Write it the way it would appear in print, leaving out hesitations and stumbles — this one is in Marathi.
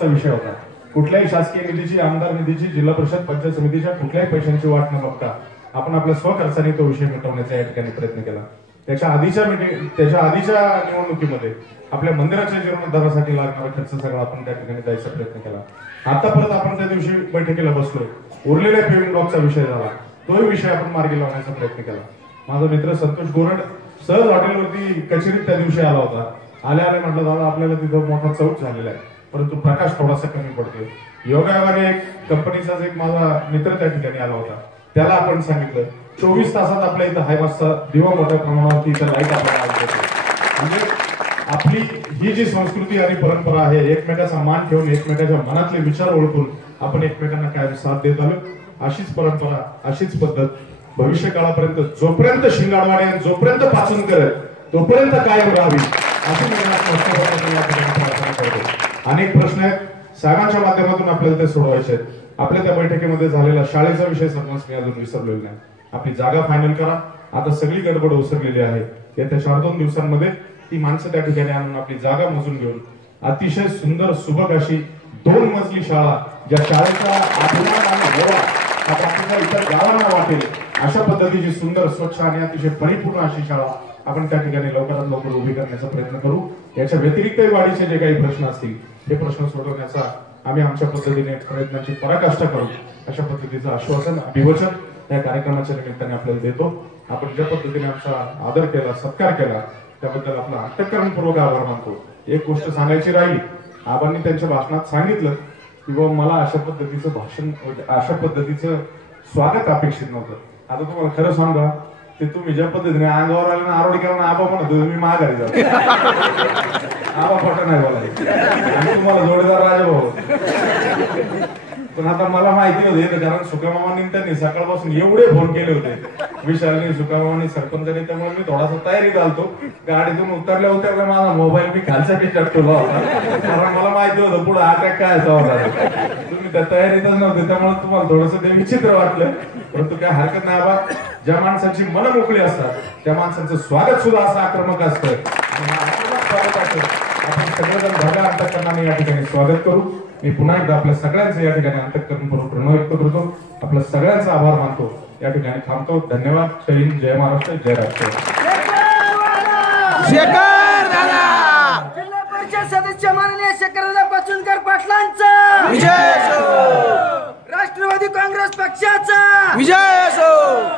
चा विषय होता। कुठल्याही शासकीय निधीची, आमदार निधीची, जिल्हा परिषद पंचायत समितीच्या कुठल्याही पैशांची वाट न बघता आपण आपल्या स्वखर्चाने तो विषय मिटवण्याचा या ठिकाणी प्रयत्न केला। त्याच्या आधीच्या निवडणुकीमध्ये आपल्या मंदिराच्या जीर्णोद्धारासाठी लागणारा खर्च सगळा आपण त्या ठिकाणी द्यायचा प्रयत्न केला। आता परत आपण त्या दिवशी बैठकीला बसलोय, उरलेल्या पेविंग ब्लॉकचा विषय झाला, तोही विषय आपण मार्गी लावण्याचा प्रयत्न केला। माझा मित्र संतोष गोरड सहज हॉटेलवरती कचेरीत त्या दिवशी आला होता। आले म्हटलं, दादा आपल्याला तिथं मोठा चौक झालेला आहे, परंतु प्रकाश थोडासा कमी पडतोय। योगायोगाने एक कंपनीचाच एक माझा मित्र त्या ठिकाणी आला होता, त्याला आपण सांगितलं 24 तासात आपल्या इथं हाय वाजता दिवा मोठ्या प्रमाणावरती इथं लाईट आपल्याला। म्हणजे आपली ही जी संस्कृती आणि परंपरा आहे, एकमेकाचा मान ठेवून एकमेकाच्या मनातले विचार ओळखून आपण एकमेकांना कायम साथ देत आलो। अशीच परंपरा, अशीच पद्धत भविष्य काळापर्यंत जोपर्यंत शिंगाडवाडी आणि जोपर्यंत पाचन करत तोपर्यंत कायम राहावी अशी अनेक प्रश्न आहेत, साहेबांच्या माध्यमातून आपल्याला ते सोडवायचे आहेत। आपल्या त्या बैठकीमध्ये झालेला शाळेचा विषय सर्वांस मी अजून विसरलेलो नाही। आपली जागा फायनल करा, आता सगळी गडबड ओसरलेली आहे। येत्या 4-2 दिवसांमध्ये ती माणसं त्या ठिकाणी आणून आपली जागा मोजून घेऊन अतिशय सुंदर सुबक अशी 2 मजली शाळा, ज्या शाळेचा अभिमान आणि गोडवा आता इतर गावांना वाटेल अशा पद्धतीची सुंदर, स्वच्छ आणि अतिशय परिपूर्ण अशी शाळा आपण त्या ठिकाणी लवकरात लवकर उभी करण्याचा प्रयत्न करू। याच्या व्यतिरिक्तही वाढीचे जे काही प्रश्न असतील हे प्रश्न सोडवण्याचा आम्ही आमच्या पद्धतीने प्रयत्नांची पराकाष्ठा करू, अशा पद्धतीचं आश्वासन, अभिवचन या कार्यक्रमाच्या निमित्ताने आपल्याला देतो। आपण ज्या पद्धतीने आमचा आदर केला, सत्कार केला त्याबद्दल आपला अंतःकरणपूर्वक आभार मानतो। एक गोष्ट सांगायची राहिली, आबांनी त्यांच्या भाषणात सांगितलं की बाबा मला अशा पद्धतीचं भाषण, अशा पद्धतीचं स्वागत अपेक्षित नव्हतं। आता तुम्हाला खरं सांगा, ते तुम्ही ज्या पद्धतीने अंगावर आले ना, आरोडी करा आबा म्हणत तुम्ही माघारी जातो, आबा पट नाही बोलायचं आणि तुम्हाला जोडीदार राजाभाऊ। पण आता मला माहिती होते, कारण सुकामामांनी त्यांनी सकाळपासून एवढे फोन केले होते, विशालनी, सुकामामांनी, सरपंचांनी, त्यामुळे मी थोडासा तयारीत आलतो। गाडीतून उतरल्या उतरल्या माझा मोबाईल मी खालच्या खिशात ठेवला होता, कारण मला माहिती होतं पुढे अटॅक काय होता। तुम्ही त्या तयारीतच नव्हते, त्यामुळे तुम्हाला थोडंसं ते विचित्र वाटलं, परंतु काय हरकत नाही आबा। ज्या माणसांची मन मोकळी असतात त्या माणसांचं स्वागत सुद्धा असं आक्रमक असतं आणि आपण सगळेजण भरल्या अंतःकरणाने या ठिकाणी स्वागत करू। मी पुन्हा एकदा आपल्या सगळ्यांचं या ठिकाणी अंतःकरणपूर्वक प्रणव व्यक्त करतो, आपल्या सगळ्यांचा आभार मानतो, या ठिकाणी थांबतो। धन्यवाद। जय हिंद, जय महाराष्ट्र, जय राष्ट्र। जिल्हा परिषद सदस्य माननीय शेखरदादा पाचुनकर पाटलांचा विजय असो, राष्ट्रवादी काँग्रेस पक्षाचा विजय असो।